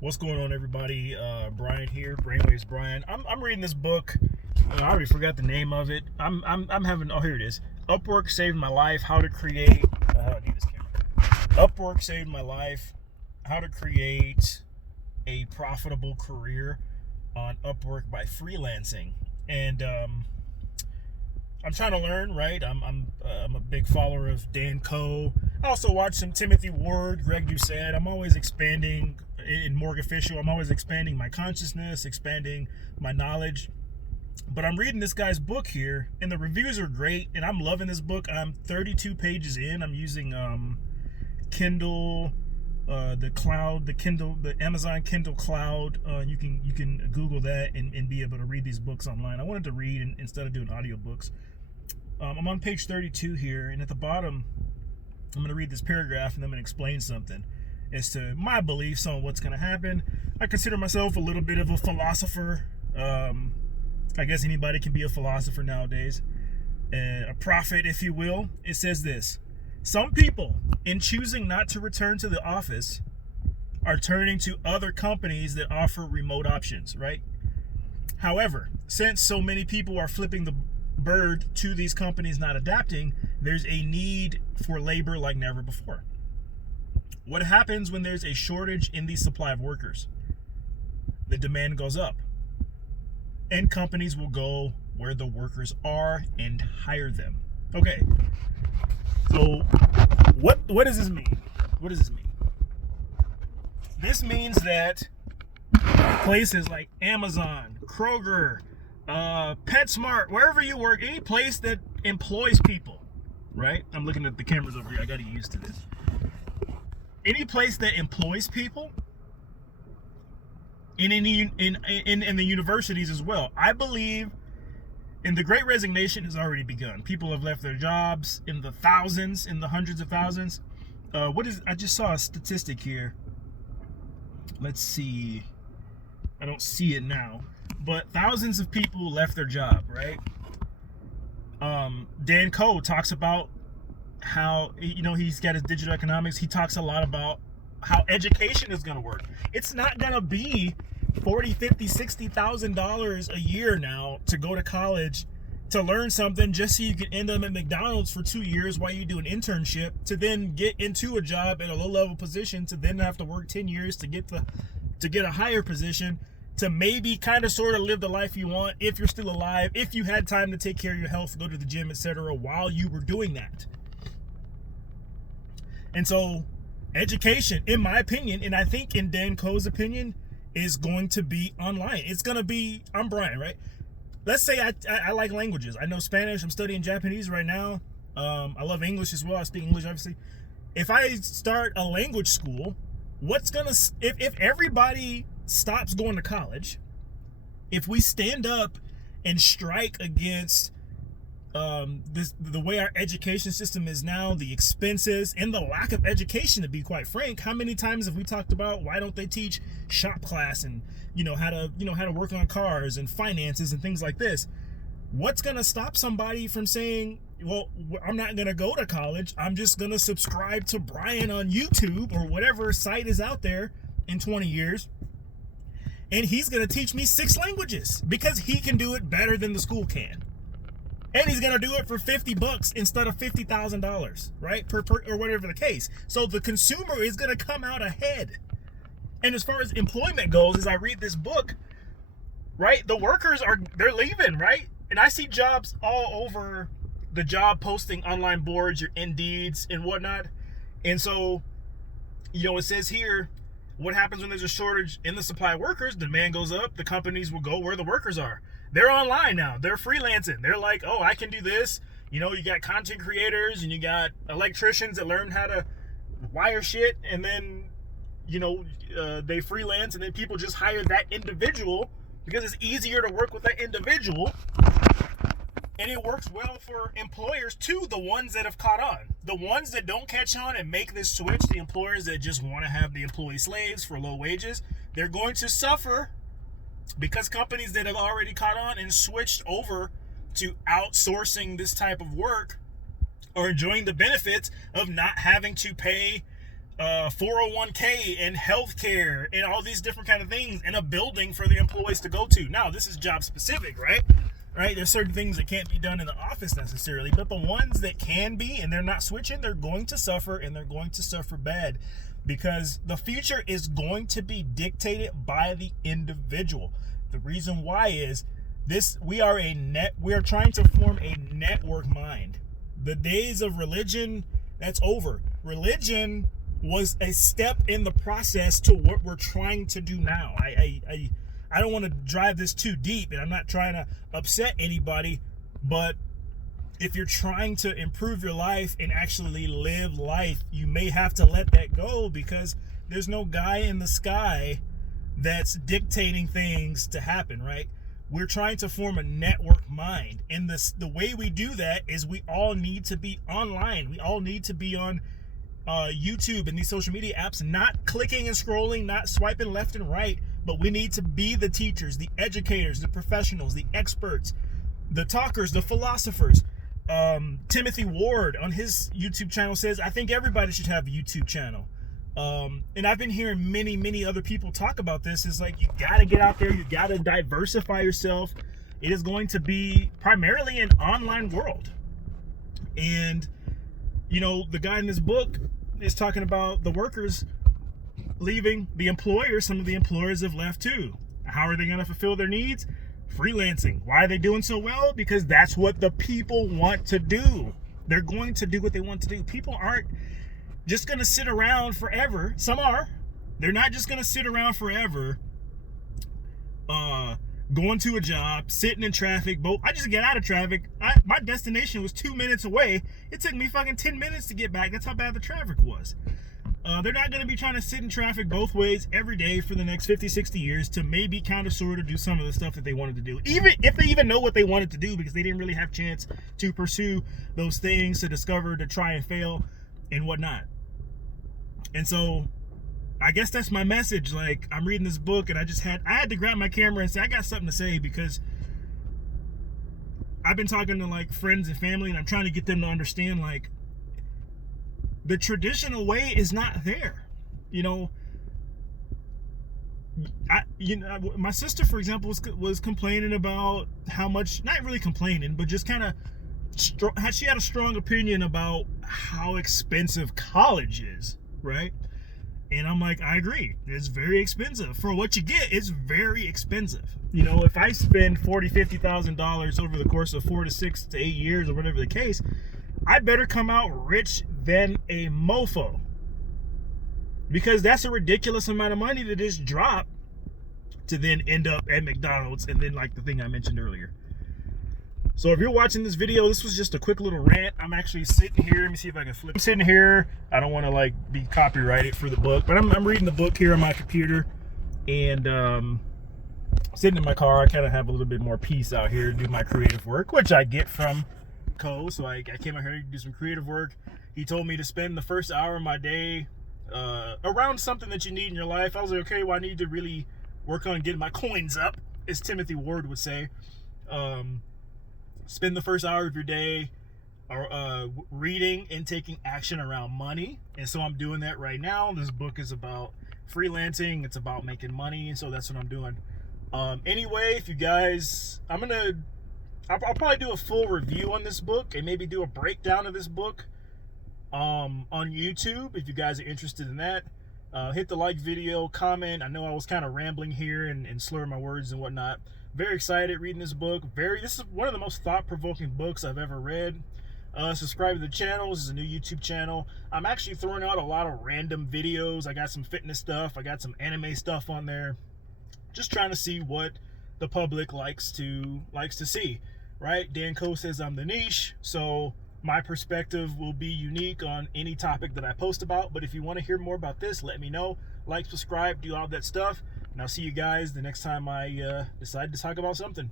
What's going on, everybody? Brian here, Brainwaves Brian. I'm reading this book. I already forgot the name of it. I'm having. Oh, here it is. Upwork saved my life. How to create. I need this camera. Upwork saved my life. How to create a profitable career on Upwork by freelancing. And I'm trying to learn, right? I'm a big follower of Dan Coe. I also watch some Timothy Ward, Greg Doucette. I'm always expanding in Morgan Official. I'm always expanding my consciousness, expanding my knowledge. But I'm reading this guy's book here, and the reviews are great, and I'm loving this book. I'm 32 pages in. I'm using Kindle, the cloud, the Amazon Kindle Cloud. You can Google that and be able to read these books online. I wanted to read instead of doing audiobooks. I'm on page 32 here, and at the bottom, I'm going to read this paragraph, and I'm going to explain something as to my beliefs on what's going to happen. I consider myself a little bit of a philosopher. I guess anybody can be a philosopher nowadays. A prophet, if you will. It says this: some people, in choosing not to return to the office, are turning to other companies that offer remote options, right? However, since so many people are flipping the bird to these companies not adapting, there's a need for labor like never before. What happens when there's a shortage in the supply of workers? The demand goes up, and companies will go where the workers are and hire them. Okay, so what does this mean? What does this mean? This means that places like Amazon, Kroger, PetSmart, wherever you work, any place that employs people, right? I'm looking at the cameras over here. I got to get used to this. Any place that employs people, in the universities as well. I believe in the Great Resignation has already begun. People have left their jobs in the thousands, in the hundreds of thousands. I just saw a statistic here. Let's see. I don't see it now, but thousands of people left their job, right? Dan Coe talks about how, he's got his digital economics. He talks a lot about how education is going to work. It's not going to be $40,000, $50,000, $60,000 a year now to go to college to learn something just so you can end up at McDonald's for 2 years while you do an internship, to then get into a job at a low-level position, to then have to work 10 years to get a higher position, to maybe kind of sort of live the life you want if you're still alive, if you had time to take care of your health, go to the gym, etc., while you were doing that. And so education, in my opinion, and I think in Dan Coe's opinion, is going to be online. It's going to be, I'm Brian, right? Let's say I like languages. I know Spanish. I'm studying Japanese right now. I love English as well. I speak English, obviously. If I start a language school, if everybody stops going to college, if we stand up and strike against the way our education system is now, the expenses and the lack of education, to be quite frank, how many times have we talked about why don't they teach shop class and how to work on cars and finances and things like this? What's going to stop somebody from saying, well, I'm not going to go to college, I'm just going to subscribe to Brian on YouTube or whatever site is out there in 20 years, and he's going to teach me 6 languages because he can do it better than the school can? And he's going to do it for $50 instead of $50,000, right? Per or whatever the case. So the consumer is going to come out ahead. And as far as employment goes, as I read this book, right, the workers they're leaving, right? And I see jobs all over the job posting online boards, your Indeeds and whatnot. And so, it says here, what happens when there's a shortage in the supply of workers? Demand goes up. The companies will go where the workers are. They're online now. They're freelancing. They're like, oh, I can do this. You got content creators and you got electricians that learn how to wire shit, and then, they freelance, and then people just hire that individual because it's easier to work with that individual. And it works well for employers too, the ones that have caught on. The ones that don't catch on and make this switch, the employers that just want to have the employee slaves for low wages, they're going to suffer, because companies that have already caught on and switched over to outsourcing this type of work are enjoying the benefits of not having to pay 401k and healthcare and all these different kind of things in a building for the employees to go to. Now, this is job specific, right? There's certain things that can't be done in the office necessarily, but the ones that can be and they're not switching, they're going to suffer, and they're going to suffer bad, because the future is going to be dictated by the individual. The reason why is this: we are trying to form a network mind. The days of religion, that's over. Religion was a step in the process to what we're trying to do now. I don't want to drive this too deep, and I'm not trying to upset anybody, but if you're trying to improve your life and actually live life, you may have to let that go, because there's no guy in the sky that's dictating things to happen, right? We're trying to form a network mind, and the way we do that is we all need to be online. We all need to be on YouTube and these social media apps, not clicking and scrolling, not swiping left and right, but we need to be the teachers, the educators, the professionals, the experts, the talkers, the philosophers. Timothy Ward on his YouTube channel says, I think everybody should have a YouTube channel. And I've been hearing many other people talk about this. Is like, you got to get out there, you got to diversify yourself. It is going to be primarily an online world. And, you know, the guy in this book is talking about the workers leaving, the employers. Some of the employers have left too. How are they going to fulfill their needs? Freelancing. Why are they doing so well? Because that's what the people want to do. They're going to do what they want to do. People aren't just going to sit around forever. Some are. They're not just going to sit around forever going to a job, sitting in traffic. I just get out of traffic. My destination was 2 minutes away. It took me fucking 10 minutes to get back. That's how bad the traffic was. They're not going to be trying to sit in traffic both ways every day for the next 50, 60 years to maybe kind of sort of do some of the stuff that they wanted to do. Even if they even know what they wanted to do, because they didn't really have a chance to pursue those things, to discover, to try and fail and whatnot. And so I guess that's my message. Like, I'm reading this book and I had to grab my camera and say, I got something to say, because I've been talking to like friends and family, and I'm trying to get them to understand, like, the traditional way is not there. My sister, for example, was complaining about how much, not really complaining, but just kind of, she had a strong opinion about how expensive college is, right? And I'm like, I agree. It's very expensive. For what you get, it's very expensive. If I spend $40,000, $50,000 over the course of 4 to 6 to 8 years, or whatever the case, I better come out rich than a mofo, because that's a ridiculous amount of money to just drop to then end up at McDonald's, and then like the thing I mentioned earlier. So if you're watching this video, this was just a quick little rant. I'm actually sitting here. Let me see if I can flip. I'm sitting here. I don't want to like be copyrighted for the book, but I'm reading the book here on my computer, and sitting in my car. I kind of have a little bit more peace out here to do my creative work, which I get from Co. So I came out here to do some creative work. He told me to spend the first hour of my day around something that you need in your life. I was like, okay, well, I need to really work on getting my coins up, as Timothy Ward would say. Spend the first hour of your day reading and taking action around money. And so I'm doing that right now. This book is about freelancing. It's about making money. And so that's what I'm doing. Anyway, if you guys, I'll probably do a full review on this book, and maybe do a breakdown of this book on YouTube, if you guys are interested in that. Hit the like video, comment. I know I was kind of rambling here and slurring my words and whatnot. Very excited reading this book. This is one of the most thought-provoking books I've ever read. Subscribe to the channel. This is a new YouTube channel. I'm actually throwing out a lot of random videos. I got some fitness stuff. I got some anime stuff on there. Just trying to see what the public likes to see, right? Dan Coe says I'm the niche, so my perspective will be unique on any topic that I post about. But if you want to hear more about this, let me know. Like, subscribe, do all that stuff. And I'll see you guys the next time I decide to talk about something.